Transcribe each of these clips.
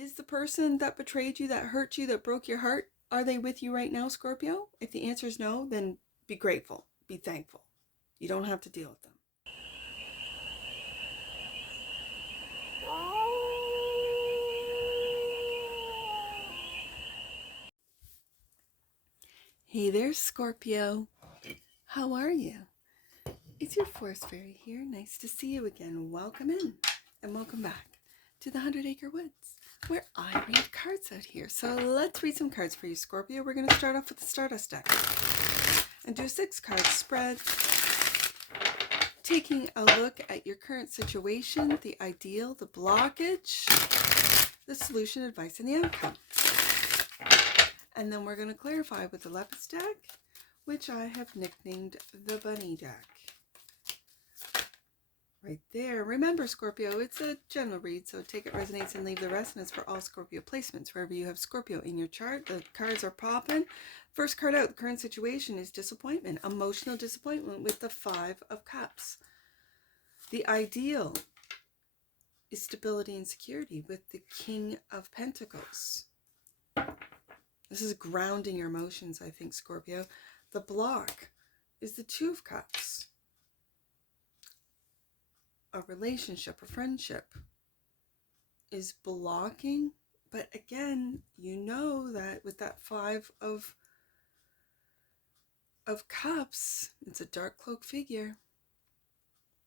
Is the person that betrayed you, that hurt you, that broke your heart, are they with you right now, Scorpio? If the answer is no, then be grateful, be thankful. You don't have to deal with them. Hey there, Scorpio. How are you? It's your forest fairy here. Nice to see you again. Welcome in and welcome back to the 100-Acre Woods, where I read cards out here. So let's read some cards for you, Scorpio. We're going to start off with the Stardust deck and do a 6-card spread, taking a look at your current situation, the ideal, the blockage, the solution, advice, and the outcome. And then we're going to clarify with the LEPUS deck, which I have nicknamed the Bunny deck. Right there. Remember, Scorpio, it's a general read, so take it resonates and leave the rest, and it's for all Scorpio placements. Wherever you have Scorpio in your chart, the cards are popping. First card out, the current situation is disappointment, emotional disappointment with the 5 of Cups. The ideal is stability and security with the King of Pentacles. This is grounding your emotions, I think, Scorpio. The block is the 2 of Cups. A relationship, a friendship is blocking. But again, you know that with that 5 of Cups, it's a dark cloak figure.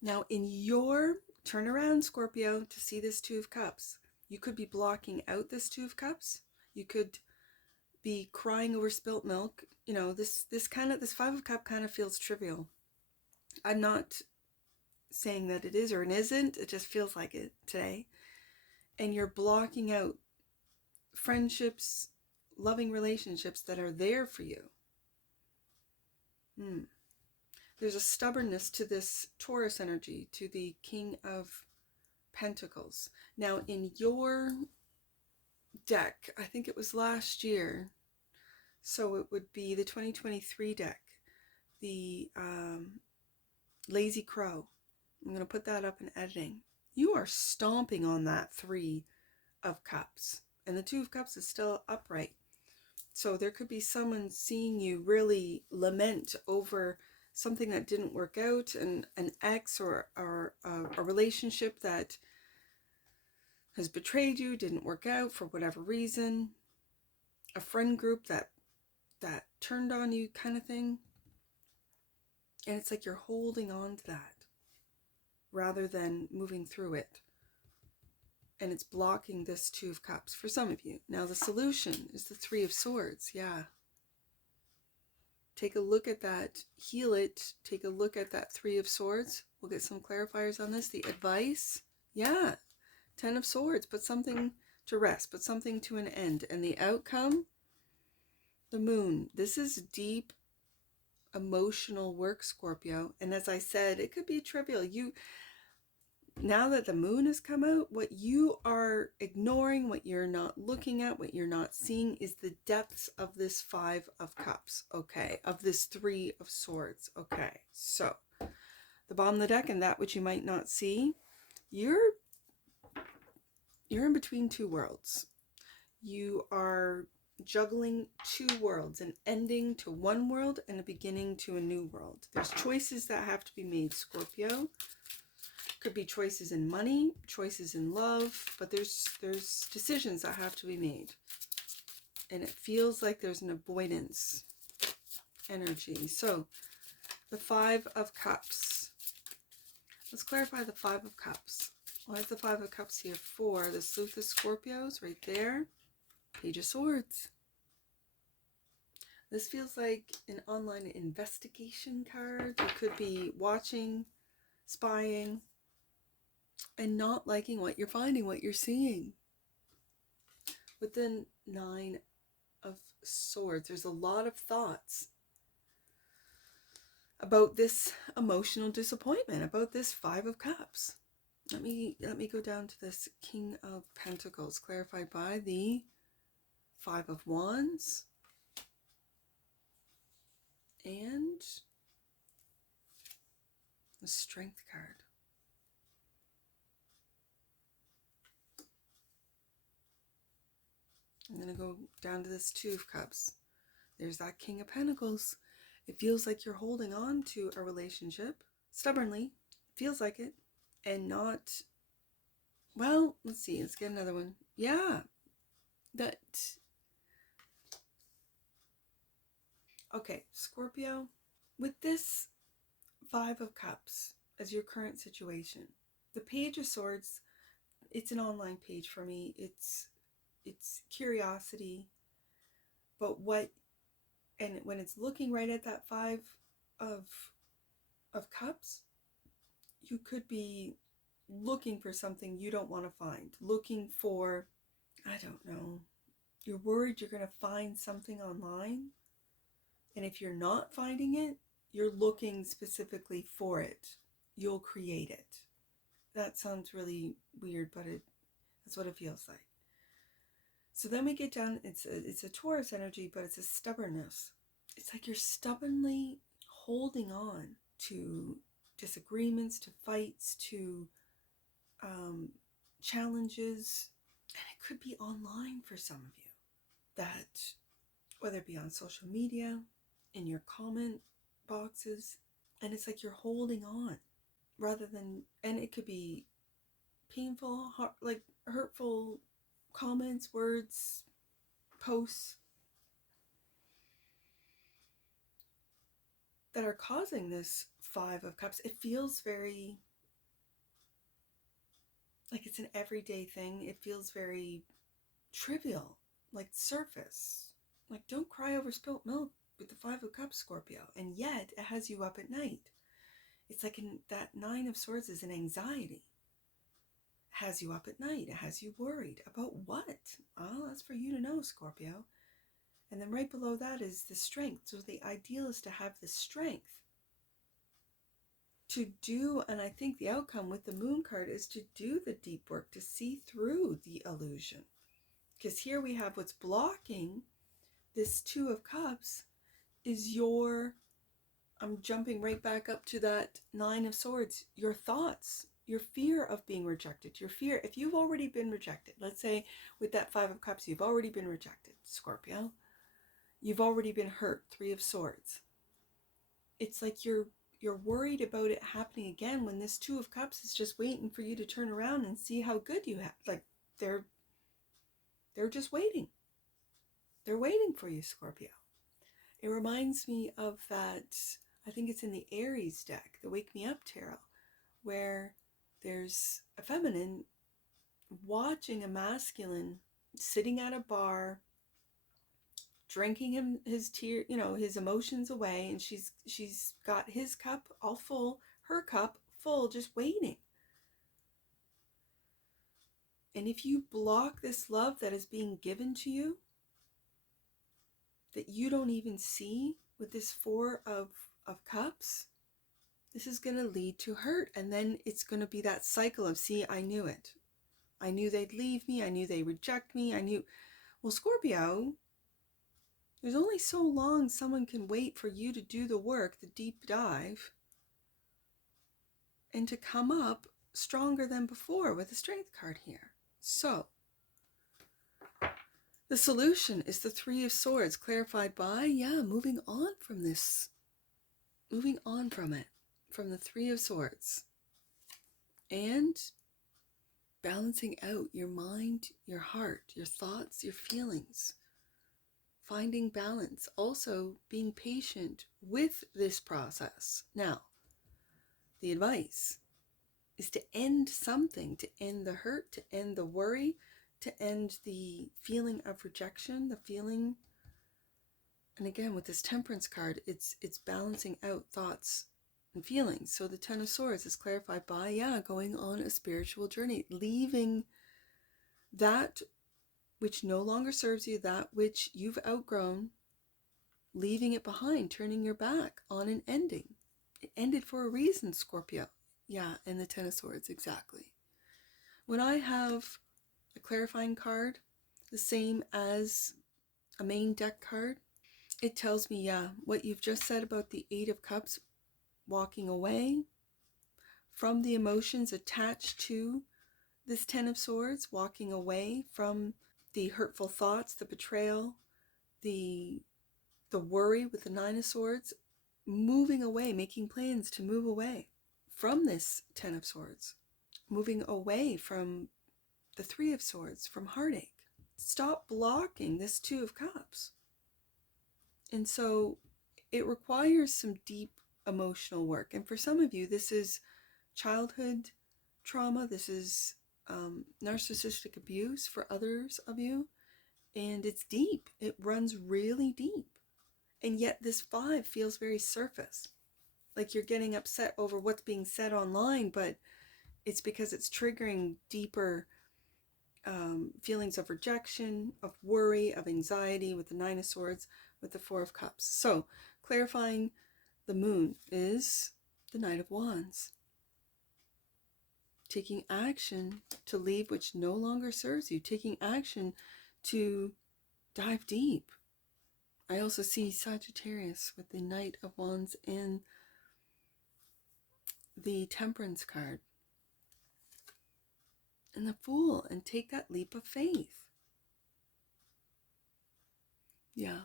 Now, in your turnaround, Scorpio, to see this 2 of Cups, you could be blocking out this 2 of Cups. You could be crying over spilt milk. You know, this 5 of Cups kind of feels trivial. I'm not saying that it is or it isn't. It just feels like it today. And you're blocking out friendships, loving relationships that are there for you. There's a stubbornness to this Taurus energy, to the King of Pentacles. Now, in your deck, I think it was last year, so it would be the 2023 deck, the Lazy Crow. I'm going to put that up in editing. You are stomping on that 3 of Cups, and the 2 of Cups is still upright. So there could be someone seeing you really lament over something that didn't work out, and an ex or a relationship that has betrayed you, didn't work out for whatever reason, a friend group that turned on you kind of thing. And it's like you're holding on to that rather than moving through it. And it's blocking this 2 of Cups for some of you. Now the solution is the 3 of Swords. Yeah. Take a look at that. Heal it. Take a look at that 3 of Swords. We'll get some clarifiers on this. The advice. Yeah. 10 of Swords. Put something to rest. Put something to an end. And the outcome? The Moon. This is deep emotional work, Scorpio. And as I said, it could be trivial. Now that the Moon has come out, what you are ignoring, what you're not looking at, what you're not seeing is the depths of this 5 of Cups, okay, of this 3 of Swords, okay. So, the bottom of the deck and that which you might not see, you're in between 2 worlds. You are juggling 2 worlds, an ending to one world and a beginning to a new world. There's choices that have to be made, Scorpio. Could be choices in money, choices in love, but there's decisions that have to be made. And it feels like there's an avoidance energy. So, the 5 of Cups. Let's clarify the 5 of Cups. Why is the 5 of Cups here for? The Sleuth of Scorpios, right there. Page of Swords. This feels like an online investigation card. You could be watching, spying, and not liking what you're finding, what you're seeing. With the 9 of Swords, there's a lot of thoughts about this emotional disappointment, about this 5 of Cups. Let me go down to this King of Pentacles, clarified by the 5 of Wands and the Strength card. I'm going to go down to this Two of Cups. There's that King of Pentacles. It feels like you're holding on to a relationship stubbornly. Feels like it. And not, well, let's see. Let's get another one. Yeah. Okay, Scorpio. With this Five of Cups as your current situation, the Page of Swords, it's an online page for me. It's curiosity. But when it's looking right at that Five of Cups, you could be looking for something you don't want to find. Looking for, I don't know, you're worried you're going to find something online. And if you're not finding it, you're looking specifically for it. You'll create it. That sounds really weird, but that's what it feels like. So then we get down, it's a Taurus energy, but it's a stubbornness. It's like you're stubbornly holding on to disagreements, to fights, to challenges. And it could be online for some of you. That, whether it be on social media, in your comment boxes, and it's like you're holding on rather than, and it could be painful, like hurtful comments, words, posts that are causing this Five of Cups. It feels very like it's an everyday thing. It feels very trivial, like surface. Like, don't cry over spilt milk with the Five of Cups, Scorpio. And yet it has you up at night. It's like that Nine of Swords is an anxiety. It has you up at night. It has you worried. About what? Oh, that's for you to know, Scorpio. And then right below that is the strength. So the ideal is to have the strength to do, and I think the outcome with the Moon card is to do the deep work, to see through the illusion. Because here we have what's blocking this Two of Cups is I'm jumping right back up to that Nine of Swords, your thoughts, your fear of being rejected, your fear. If you've already been rejected, let's say with that Five of Cups, you've already been rejected, Scorpio. You've already been hurt, Three of Swords. It's like you're worried about it happening again when this Two of Cups is just waiting for you to turn around and see how good you have. Like they're just waiting. They're waiting for you, Scorpio. It reminds me of that, I think it's in the Aries deck, the Wake Me Up Tarot, where there's a feminine watching a masculine sitting at a bar, drinking his emotions away, and she's got his cup all full, her cup full, just waiting. And if you block this love that is being given to you, that you don't even see with this Four of Cups, this is going to lead to hurt. And then it's going to be that cycle of, see, I knew it. I knew they'd leave me. I knew they'd reject me. Well, Scorpio, there's only so long someone can wait for you to do the work, the deep dive, and to come up stronger than before with the Strength card here. So, the solution is the Three of Swords, clarified by, moving on from this. Moving on from it. From the Three of Swords. And balancing out your mind, your heart, your thoughts, your feelings. Finding balance. Also being patient with this process. Now, the advice is to end something, to end the hurt, to end the worry, to end the feeling of rejection, the feeling. And again, with this Temperance card, it's balancing out thoughts and feelings. So the Ten of Swords is clarified by, going on a spiritual journey, leaving that which no longer serves you, that which you've outgrown, leaving it behind, turning your back on an ending. It ended for a reason, Scorpio. And the Ten of Swords, exactly. When I have a clarifying card, the same as a main deck card, it tells me, what you've just said about the Eight of Cups, walking away from the emotions attached to this Ten of Swords, walking away from the hurtful thoughts, the betrayal, the worry with the Nine of Swords, moving away, making plans to move away from this Ten of Swords, moving away from the Three of Swords, from heartache. Stop blocking this Two of Cups. And so it requires some deep emotional work. And for some of you, this is childhood trauma. This is narcissistic abuse for others of you. And it's deep. It runs really deep. And yet this 5 feels very surface. Like you're getting upset over what's being said online, but it's because it's triggering deeper feelings of rejection, of worry, of anxiety with the Nine of Swords, with the Four of Cups. So clarifying the moon is the Knight of Wands. Taking action to leave which no longer serves you. Taking action to dive deep. I also see Sagittarius with the Knight of Wands and the Temperance card. And the Fool, and take that leap of faith. Yeah.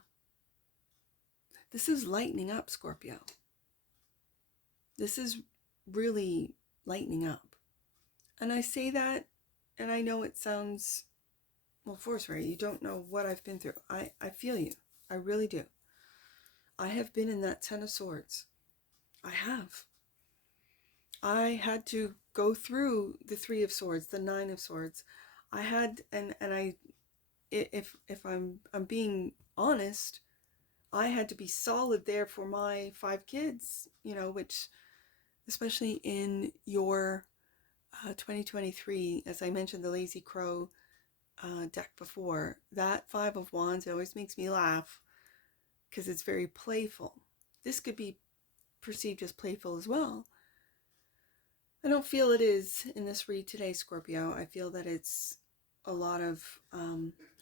This is lightening up, Scorpio. This is really lightening up. And I say that, and I know it sounds, well, forceful. You don't know what I've been through. I feel you. I really do. I have been in that Ten of Swords. I have. I had to go through the Three of Swords, the Nine of Swords. I had, and I, if I'm being honest, I had to be solid there for my 5 kids, you know, which, especially in your 2023, as I mentioned, the Lazy Crow deck before, that 5 of Wands, it always makes me laugh because it's very playful. This could be perceived as playful as well. I don't feel it is in this read today, Scorpio. I feel that it's a lot of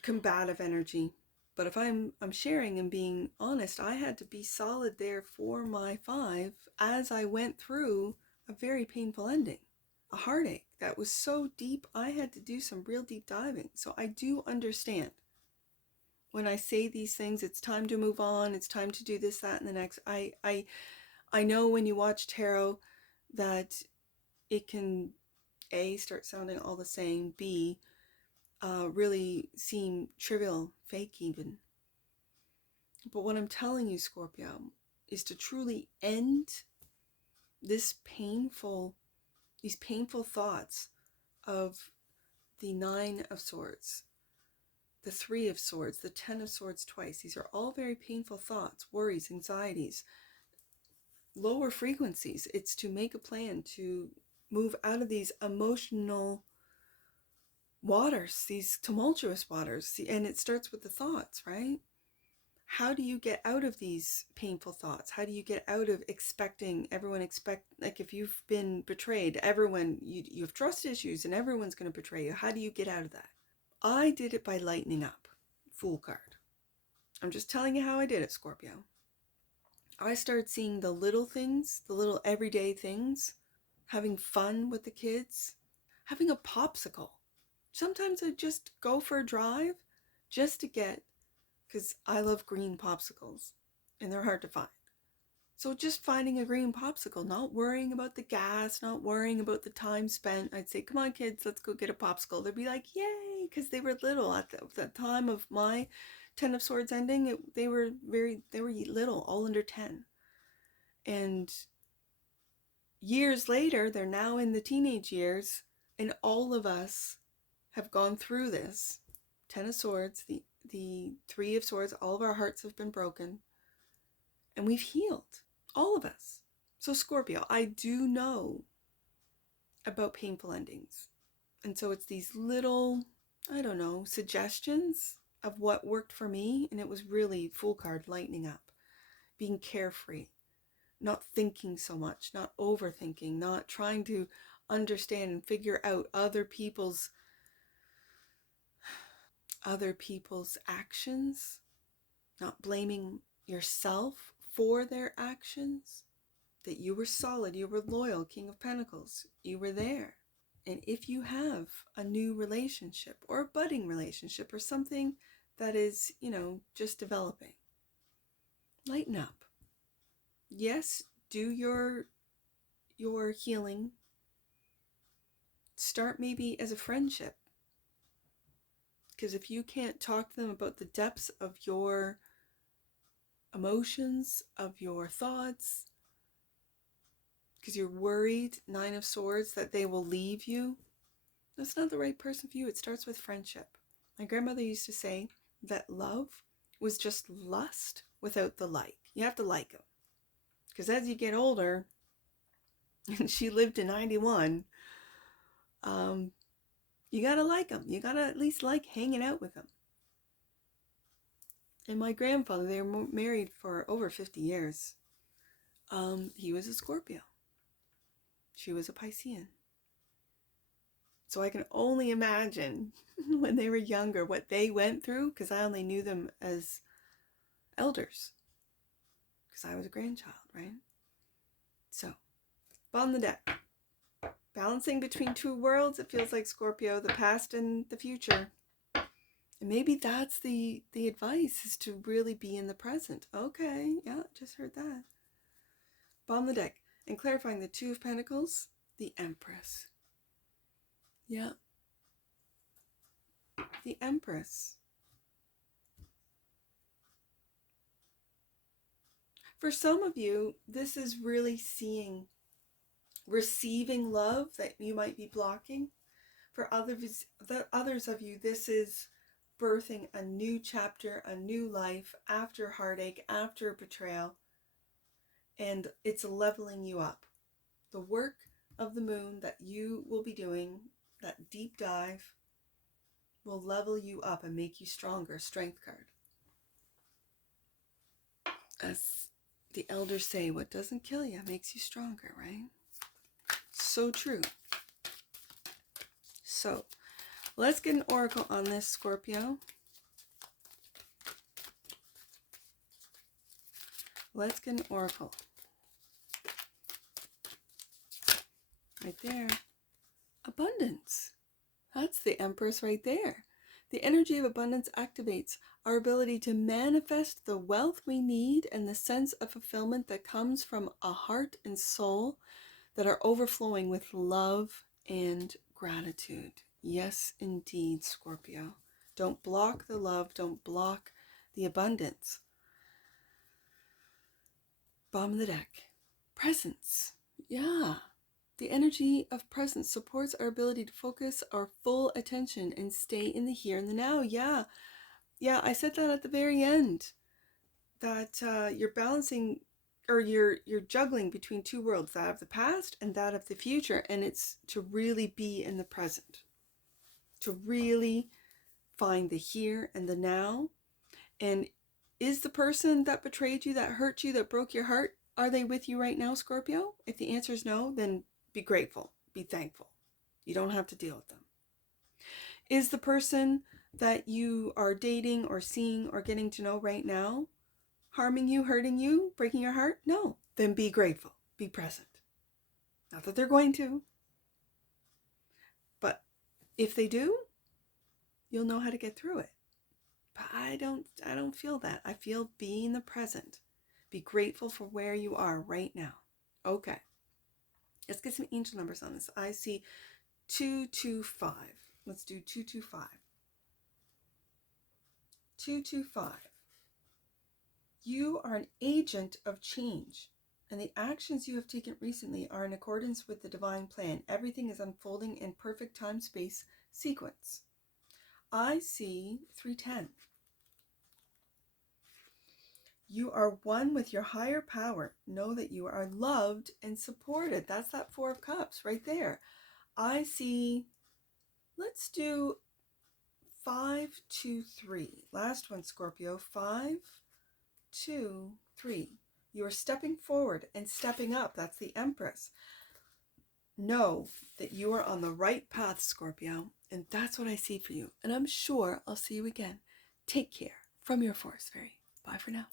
combative energy. But if I'm sharing and being honest, I had to be solid there for my 5 as I went through a very painful ending, a heartache that was so deep. I had to do some real deep diving. So I do understand when I say these things. It's time to move on. It's time to do this, that, and the next. I know when you watch tarot that it can A, start sounding all the same, B, really seem trivial, fake even. But what I'm telling you, Scorpio, is to truly end these painful thoughts of the Nine of Swords, the Three of Swords, the Ten of Swords twice. These are all very painful thoughts, worries, anxieties, lower frequencies. It's to make a plan to move out of these emotional waters, these tumultuous waters. And it starts with the thoughts, right? How do you get out of these painful thoughts? How do you get out of expecting like if you've been betrayed, everyone, you have trust issues and everyone's going to betray you. How do you get out of that? I did it by lightening up. Fool card. I'm just telling you how I did it, Scorpio. I started seeing the little things, the little everyday things, having fun with the kids, having a popsicle. Sometimes I just go for a drive just to get, because I love green popsicles and they're hard to find. So just finding a green popsicle, not worrying about the gas, not worrying about the time spent. I'd say, come on kids, let's go get a popsicle. They'd be like, yay, because they were little at the time of my Ten of Swords ending. They were little, all under 10. And years later, they're now in the teenage years, and all of us have gone through this. Ten of Swords, the Three of Swords, all of our hearts have been broken, and we've healed, all of us. So Scorpio, I do know about painful endings. And so it's these little, I don't know, suggestions of what worked for me. And it was really Fool card, lightening up, being carefree, not thinking so much, not overthinking, not trying to understand and figure out other people's actions, not blaming yourself for their actions, that you were solid, you were loyal, King of Pentacles, you were there. And if you have a new relationship or a budding relationship or something that is, just developing, lighten up. Yes, do your healing. Start maybe as a friendship. Because if you can't talk to them about the depths of your emotions, of your thoughts, because you're worried, 9 of Swords, that they will leave you, that's not the right person for you. It starts with friendship. My grandmother used to say that love was just lust without the like. You have to like them. Because as you get older, and she lived to 91, you gotta like them. You gotta at least like hanging out with them. And my grandfather, they were married for over 50 years. He was a Scorpio. She was a Piscean. So I can only imagine when they were younger what they went through, because I only knew them as elders, because I was a grandchild, right? So, bottom of the deck. Balancing between 2 worlds, it feels like Scorpio, the past and the future. And maybe that's the advice, is to really be in the present. Okay, yeah, just heard that. Bottom of the deck. And clarifying the 2 of Pentacles, the Empress. Yeah. The Empress. For some of you, this is really receiving love that you might be blocking. For others of you, this is birthing a new chapter, a new life after heartache, after betrayal, and it's leveling you up. The work of the moon that you will be doing, that deep dive, will level you up and make you stronger. Strength card. As the elders say, what doesn't kill you makes you stronger, right? So true. So, let's get an oracle on this, Scorpio. Let's get an oracle. Right there. Abundance. That's the Empress right there. The energy of abundance activates our ability to manifest the wealth we need and the sense of fulfillment that comes from a heart and soul that are overflowing with love and gratitude. Yes, indeed, Scorpio. Don't block the love. Don't block the abundance. Bottom of the deck. Presence. Yeah. The energy of presence supports our ability to focus our full attention and stay in the here and the now. Yeah. Yeah, I said that at the very end. That you're balancing, or you're juggling between 2 worlds, that of the past and that of the future. And it's to really be in the present. To really find the here and the now. And is the person that betrayed you, that hurt you, that broke your heart, are they with you right now, Scorpio? If the answer is no, then be grateful. Be thankful. You don't have to deal with them. Is the person that you are dating or seeing or getting to know right now harming you, hurting you, breaking your heart? No. Then be grateful. Be present. Not that they're going to. But if they do, you'll know how to get through it. But I don't feel that. I feel be in the present. Be grateful for where you are right now. Okay. Let's get some angel numbers on this. I see 225. Let's do 225. 225. You are an agent of change, and the actions you have taken recently are in accordance with the divine plan. Everything is unfolding in perfect time-space sequence. I see 310. You are one with your higher power. Know that you are loved and supported. That's that 4 of Cups right there. I see, let's do 523. Last one, Scorpio. 523. You are stepping forward and stepping up. That's the Empress. Know that you are on the right path, Scorpio. And that's what I see for you. And I'm sure I'll see you again. Take care. From your Forest Fairy. Bye for now.